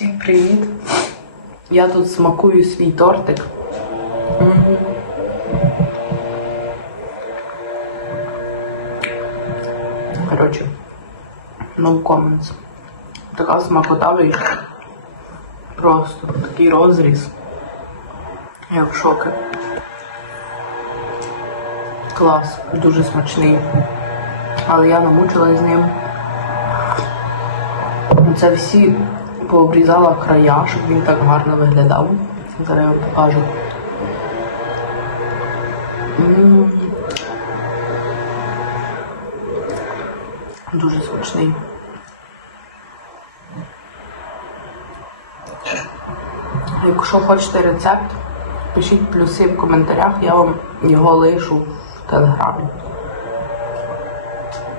Всім привіт! Я тут смакую свій тортик. Коротше, no comments. Така смакота. Просто такий розріз. Я в шокі. Клас, дуже смачний. Але я намучилась з ним. Це всі пообрізала края, щоб він так гарно виглядав. Зараз я вам покажу. Дуже смачний. Якщо хочете рецепт, пишіть плюси в коментарях, я вам його лишу в телеграмі.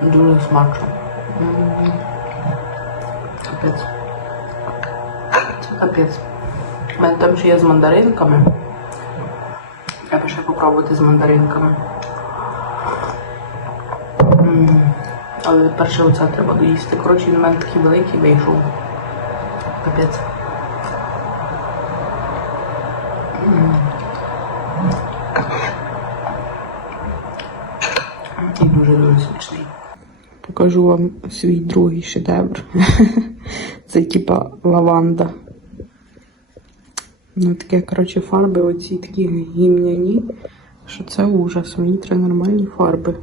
Дуже смачно. Капець. Капець. У мене там ще є з мандаринками. Треба ще попробувати з мандаринками. Але перше оце треба доїсти. Коротше, він у мене такий великий вийшов. Капець. І дуже-дуже смачний. Покажу вам свій другий шедевр. Це типа лаванда. Ну, таке, коротше, фарби оці такі гімняні, що це ужас. Мені треба нормальні фарби.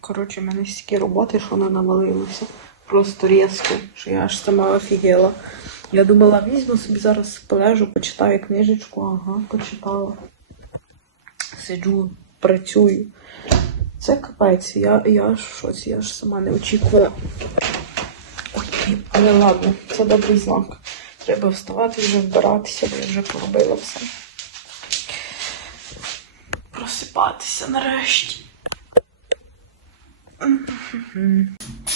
Коротше, в мене стільки роботи, що вона навалилася. Просто різко, що я аж сама офігела. Я думала, візьму собі зараз полежу, почитаю книжечку, ага, почитала. Сиджу, працюю. Це капець, я, я ж в я ж сама не очікувала. Ой, але ладно, це добрий знак. Треба вставати вже вбиратися, бо я вже поробила все. Просипатися нарешті.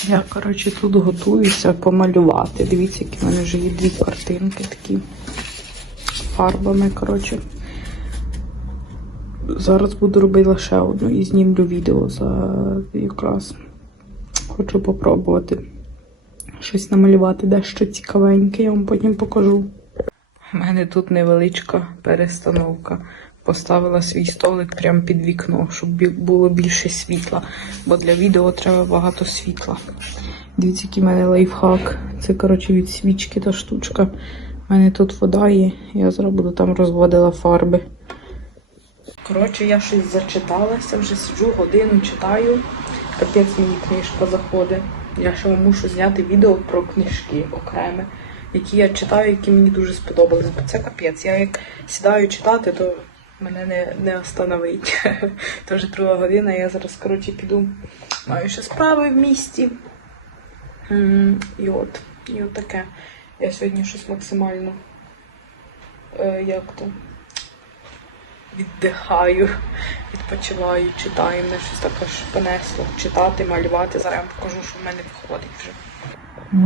Я, коротше, тут готуюся помалювати. Дивіться, які в мене вже є дві картинки такі фарбами, коротше. Зараз буду робити лише одну і знімлю відео за якраз. Хочу попробувати щось намалювати, дещо цікавеньке, я вам потім покажу. У мене тут невеличка перестановка. Поставила свій столик прямо під вікно, щоб було більше світла, бо для відео треба багато світла. Дивіться, який в мене лайфхак. Це, коротше, від свічки та штучка. У мене тут вода є, я зараз буду там розводила фарби. Коротше, я щось зачиталася, вже сиджу годину, читаю. Капець мені книжка заходить. Я ще мушу зняти відео про книжки окреме, які я читаю, які мені дуже сподобались. Бо це капець. Я як сідаю читати, то мене не, не остановить. Це вже друга година, я зараз, коротше, піду. Маю ще справи в місті. І от, і от таке. Я сьогодні щось максимально. Е, як то? Віддихаю, відпочиваю, читаю. Мене щось також понесло читати, малювати. Зараз я вам покажу, що в мене виходить вже.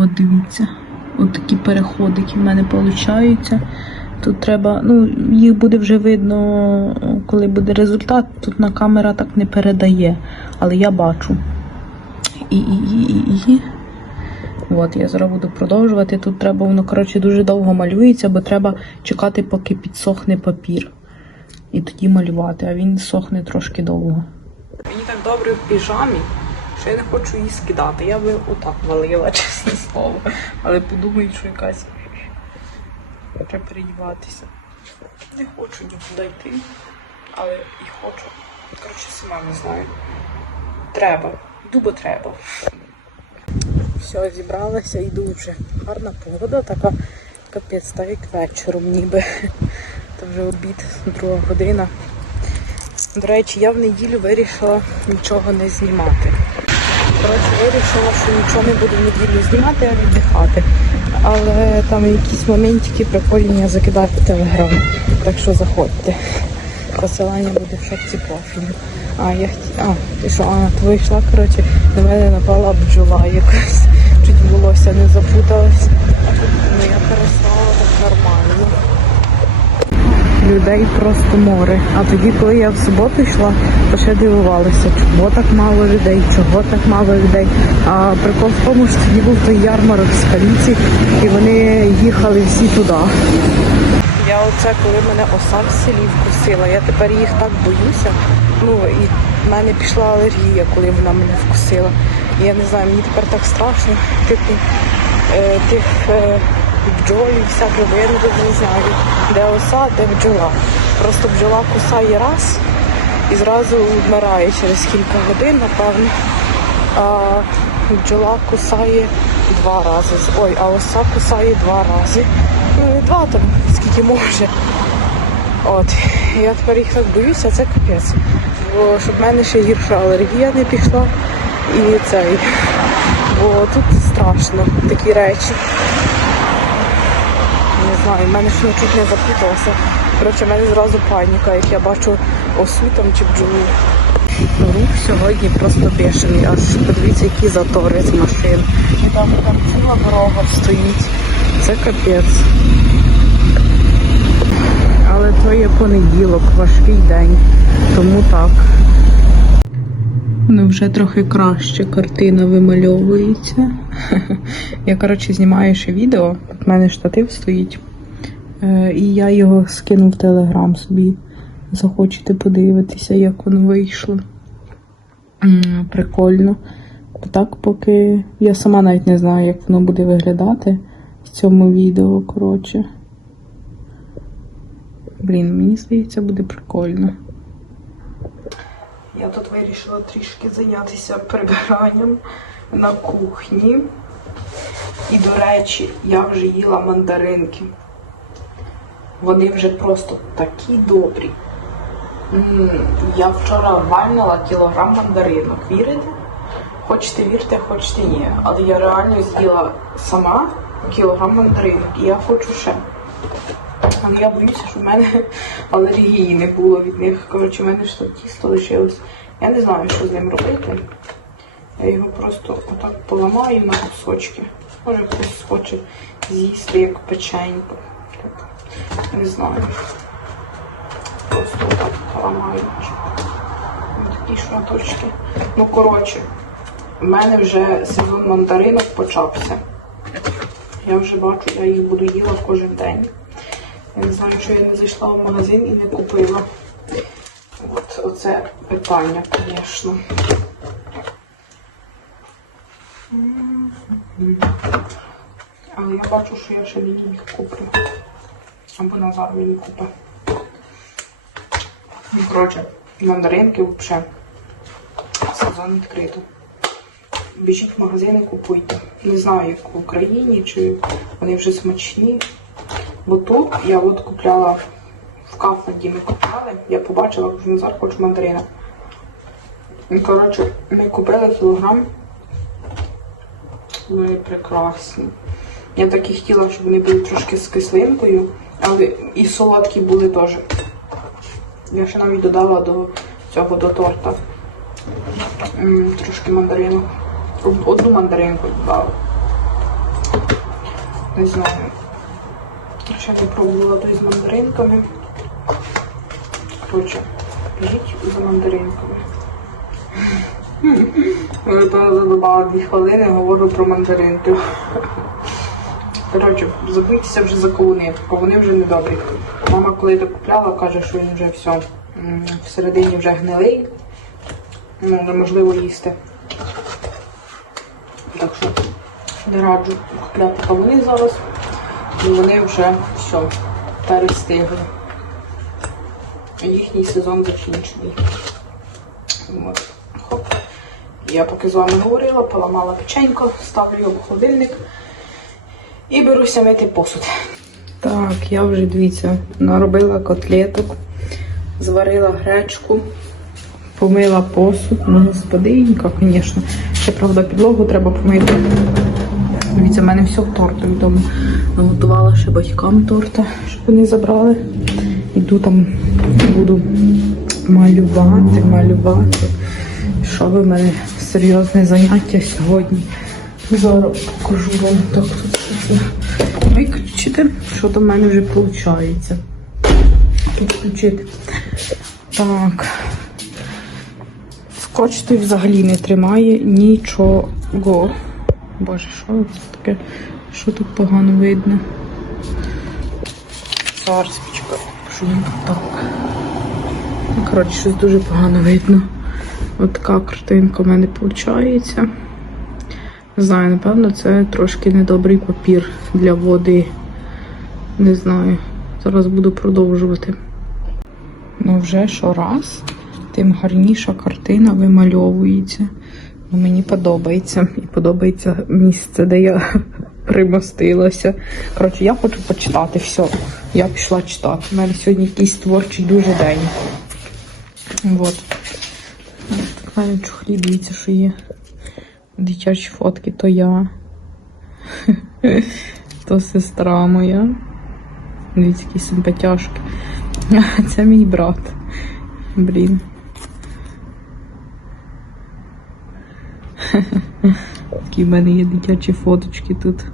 От дивіться, от такі переходики в мене получаються. Тут треба, ну, їх буде вже видно, коли буде результат. Тут на камера так не передає, але я бачу. І, і, і, і, і. От, я зараз буду продовжувати. Тут треба, воно, коротше, дуже довго малюється, бо треба чекати, поки підсохне папір і тоді малювати, а він сохне трошки довго. Мені так добре в піжамі, що я не хочу її скидати. Я би отак валила, чесне слово. Але подумаю, що якась треба переїватися. Не хочу нікуди йти, але і хочу. Коротше, сама не знаю. Треба. Йду, треба. Все, зібралася, йду вже. Гарна погода, така капець, так як вечором ніби. Це вже обід, друга година. До речі, я в неділю вирішила нічого не знімати. Коротше, вирішила, що нічого не буду в неділю знімати, а віддихати. Але там якісь моментики прикольні я закидаю в телеграм. Так що заходьте. Посилання буде в шапці профілю. А, я хті... А, ти що, а, то вийшла, коротше, на мене напала бджола якась. Чуть волосся не запуталось. Ну я перестала людей просто море. А тоді, коли я в суботу йшла, то ще дивувалася, чого так мало людей, чого так мало людей. А прикол в тому, що тоді був той ярмарок з Халіці, і вони їхали всі туди. Я оце, коли мене оса в селі вкусила, я тепер їх так боюся. Ну і в мене пішла алергія, коли вона мене вкусила. Я не знаю, мені тепер так страшно. Типу е, тих е, бджолів всяких, бо я не знаю, де оса, де бджола. Просто бджола кусає раз і зразу вмирає через кілька годин, напевно. А бджола кусає два рази. Ой, а оса кусає два рази. Ну, два там, скільки може. От. Я тепер їх так боюся, це капець. Бо щоб в мене ще гірша алергія не пішла. І цей. Бо тут страшно такі речі. Знаю, мене ще чуть не запуталося. Коротше, в мене зразу паніка, як я бачу осу там чи бджолу. Рух сьогодні просто бешений. Аж подивіться, які затори з машин. І там, там ціла дорога стоїть. Це капець. Але то є понеділок, важкий день. Тому так. Ну, вже трохи краще картина вимальовується. Я, коротше, знімаю ще відео. В мене штатив стоїть. Е, І я його скину в Телеграм собі. Захочете подивитися, як воно вийшло. Прикольно. Так, поки я сама навіть не знаю, як воно буде виглядати в цьому відео, коротше. Блін, мені здається, буде прикольно. Я тут вирішила трішки зайнятися прибиранням на кухні. І, до речі, я вже їла мандаринки. Вони вже просто такі добрі. Я вчора вальнула кілограм мандаринок. Вірите? Хочете вірте, хочете ні. Але я реально з'їла сама кілограм мандаринок. І я хочу ще. Але я боюся, що в мене алергії не було від них. Коротше, в мене ж тісто лишилось. Я не знаю, що з ним робити. Я його просто отак поламаю на кусочки. Може хтось хоче з'їсти як печеньку. Типу, Не знаю. Просто отак поламаю. Такі шматочки. Ну, коротше, в мене вже сезон мандаринок почався. Я вже бачу, я їх буду їла кожен день. Я не знаю, що я не зайшла в магазин і не купила. От оце питання, звісно. Але я бачу, що я ще мені їх куплю. Або Назар мені купить. Ну, коротше, мандаринки взагалі. Сезон відкрито. Біжіть в магазини, купуйте. Не знаю, як в Україні, чи вони вже смачні. Бо тут я от купляла в кафе, ми купляли, я побачила, що Назар хоче мандарина. І, коротше, ми купили кілограм. Вони прекрасні. Я так і хотіла, щоб вони були трошки з кислинкою, але і солодкі були теж. Я ще навіть додала до цього до торта. М, Трошки мандарину. Одну мандаринку додала. Не знаю. Ще не пробувала той з мандаринками. Коротше, біжіть за мандаринками. Я то задобала дві хвилини, говорю про мандаринки. Коротше, забудьтеся вже за кавуни. Кавуни вже недобрі. Мама, коли то купляла, каже, що він вже все всередині вже гнилий. Ну, неможливо їсти. Так що не раджу купляти кавуни зараз. І вони вже все, перестигли. Їхній сезон закінчений. От. Хоп. Я поки з вами говорила, поламала печенько, ставлю його в холодильник і беруся мити посуд. Так, я вже дивіться, наробила котлеток, зварила гречку, помила посуд. Ну, господинька, звісно. Ще, правда, підлогу треба помити. Дивіться, в мене все в торту вдома. Наготувала ще батькам торта, щоб вони забрали. Іду там, буду малювати, малювати. Що ви в мене серйозне заняття сьогодні. Зараз покажу вам так виключити, що в мене вже виходить. підключити. Так. Скотч взагалі не тримає нічого. Боже, що це таке? Що тут погано видно? Зараз почекай, що він так. Ну, Коротше, щось дуже погано видно. От така картинка в мене виходить. Не знаю, напевно, це трошки недобрий папір для води. Не знаю. Зараз буду продовжувати. Ну, вже щораз, тим гарніша картина вимальовується. Ну, мені подобається. І подобається місце, де я примостилася. Коротше, я хочу почитати все. Я пішла читати. У мене сьогодні якийсь творчий дуже день. В мене в чохлі дивіться, що є. Дитячі фотки, то я. То сестра моя. Дивіться, які симпатяшки. Це мій брат. Блін. Такі в мене є дитячі фоточки тут.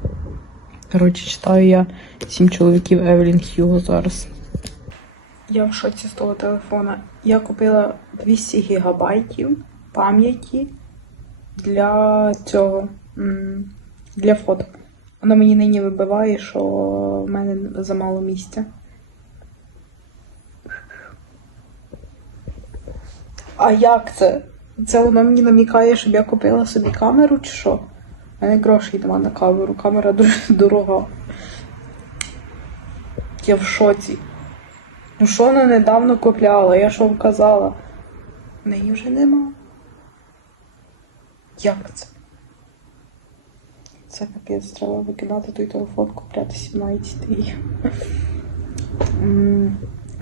Коротше, читаю я сім чоловіків Евелін Хьюго зараз. Я в шоці з того телефона. Я купила 200 гігабайтів пам'яті для цього. Для фото. Воно мені нині вибиває, що в мене замало місця. А як це? Це воно мені намікає, щоб я купила собі камеру чи що? У мене грошей нема на камеру. Камера дуже дорога. Я в шоці. Ну що вона недавно купляла? Я що вам казала? Неї вже нема. Як це? Це капець, треба викидати той телефон, купляти 17-й.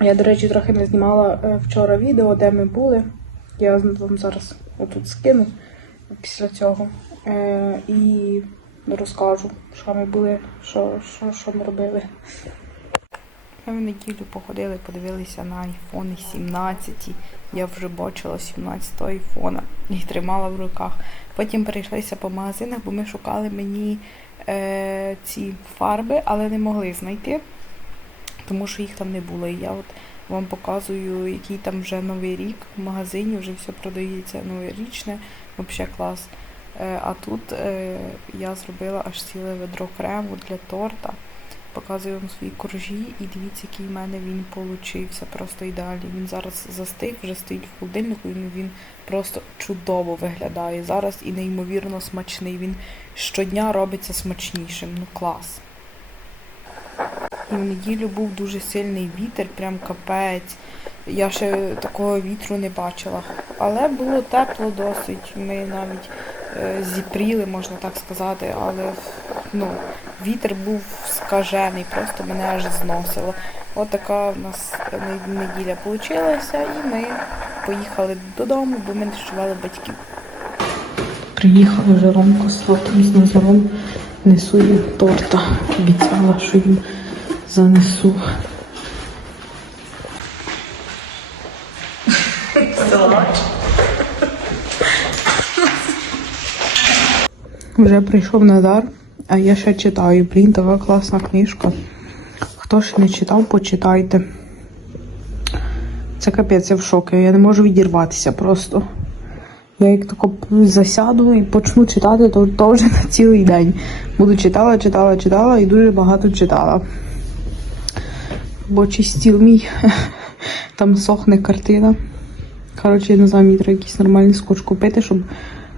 Я, до речі, трохи не знімала е, вчора відео, де ми були. Я вам зараз отут скину після цього. Е, і розкажу, що ми були, що, що, що ми робили. Ми в неділю походили, подивилися на айфони 17. Я вже бачила 17 айфона і тримала в руках. Потім перейшлися по магазинах, бо ми шукали мені е, ці фарби, але не могли знайти, тому що їх там не було. І я от вам показую, який там вже новий рік в магазині, вже все продається новорічне, взагалі клас. Е, а тут е, я зробила аж ціле ведро крему для торта. Показую вам свої коржі і дивіться, який в мене він получився. Просто ідеальний. Він зараз застиг, вже стоїть в холодильнику, і він просто чудово виглядає. Зараз і неймовірно смачний. Він щодня робиться смачнішим. Ну клас. І в неділю був дуже сильний вітер, прям капець. Я ще такого вітру не бачила. Але було тепло досить. Ми навіть е, зіпріли, можна так сказати, але ну, вітер був скажений, просто мене аж зносило. От така в нас неділя вийшла, і ми поїхали додому, бо ми ночували батьків. Приїхали вже Ромко з тортом з Назаром. Несу їм торта. Обіцяла, що їм занесу. Вже прийшов Назар, а я ще читаю. Блін, така класна книжка. Хто ще не читав, почитайте. Це капець, я в шокі. Я не можу відірватися просто. Я як тако засяду і почну читати, то, то вже на цілий день. Буду читала, читала, читала і дуже багато читала. Робочий стіл мій. Там сохне картина. Коротше, я не знаю, мені треба якийсь нормальний скотч купити, щоб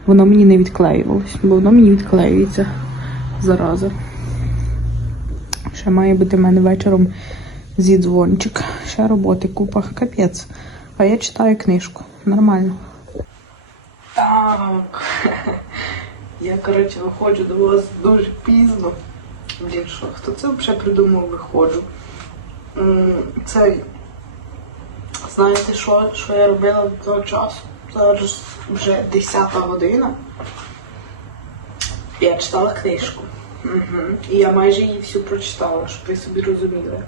воно мені не відклеювалось, бо воно мені відклеюється зараза. Ще має бути в мене вечором зідзвончик. Ще роботи купа. Капець. А я читаю книжку. Нормально. Так. Я, коротше, виходжу до вас дуже пізно. Блін, що, хто це взагалі придумав, виходжу? Це, знаєте, що, що я робила до того часу? Зараз вже 10 година. Я читала книжку. І я майже її всю прочитала, щоб ви собі розуміли.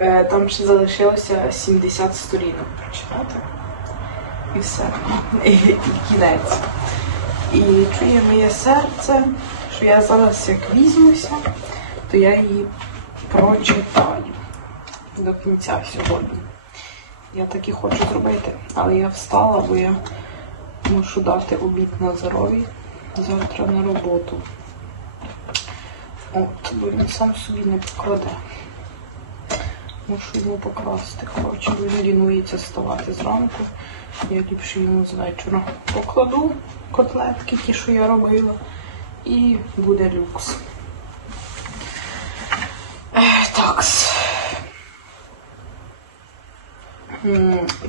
Е, Там ще залишилося 70 сторінок прочитати. І все. І, кінець. І чує моє серце, що я зараз як візьмуся, то я її прочитаю. до кінця сьогодні. Я так і хочу зробити. Але я встала, бо я мушу дати обід на Назарові завтра на роботу. Бо він сам собі не покладе. Мушу його покласти. Коротше, він лінується вставати зранку. Я ліпше йому з вечора покладу котлетки, ті, що я робила, і буде люкс. Такс.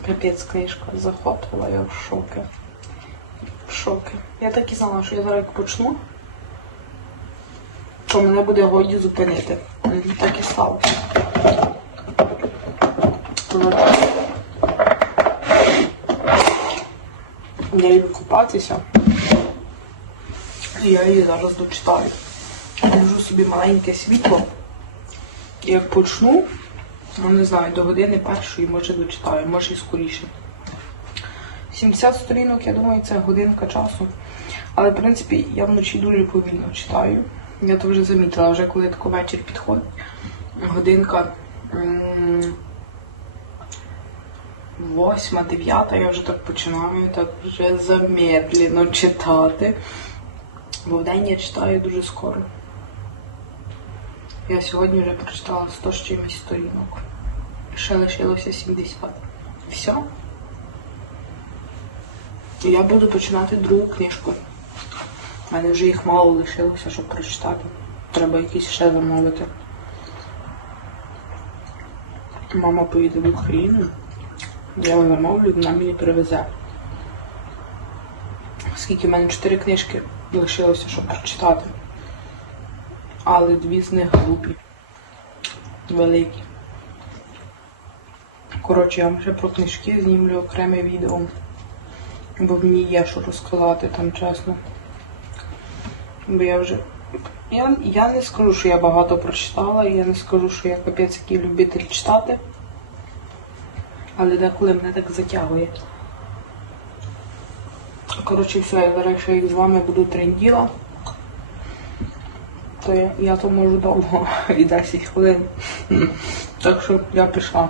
Капець книжка захопила, я в шокі. В шокі. Я так і знала, що я зараз почну, то мене буде годі зупинити. Так і сталося. Ну, Я люблю купатися. І я її зараз дочитаю. Держу собі маленьке світло. І як почну, ну не знаю, до години першої, може дочитаю, може і скоріше. 70 сторінок, я думаю, це годинка часу. Але, в принципі, я вночі дуже повільно читаю. Я то вже замітила, вже коли тако вечір підходить. Годинка восьма, дев'ята, я вже так починаю так вже замедлено читати. Бо вдень я читаю дуже скоро. Я сьогодні вже прочитала 100 з чимось сторінок. Ще лишилося 70. Все. І я буду починати другу книжку. У мене вже їх мало лишилося, щоб прочитати. Треба якісь ще замовити. Мама поїде в Україну. Я його замовлю, вона мені привезе. Скільки в мене чотири книжки лишилося, щоб прочитати. Але дві з них глупі. Великі. Коротше, я вам ще про книжки знімлю окреме відео. Бо мені є що розказати там чесно. Бо я вже. Я, я не скажу, що я багато прочитала, я не скажу, що я капець який любитель читати. Але деколи мене так затягує. Коротше, все, я зараз ще як з вами буду тренділа, то я, я то можу довго і 10 хвилин. Так що я пішла.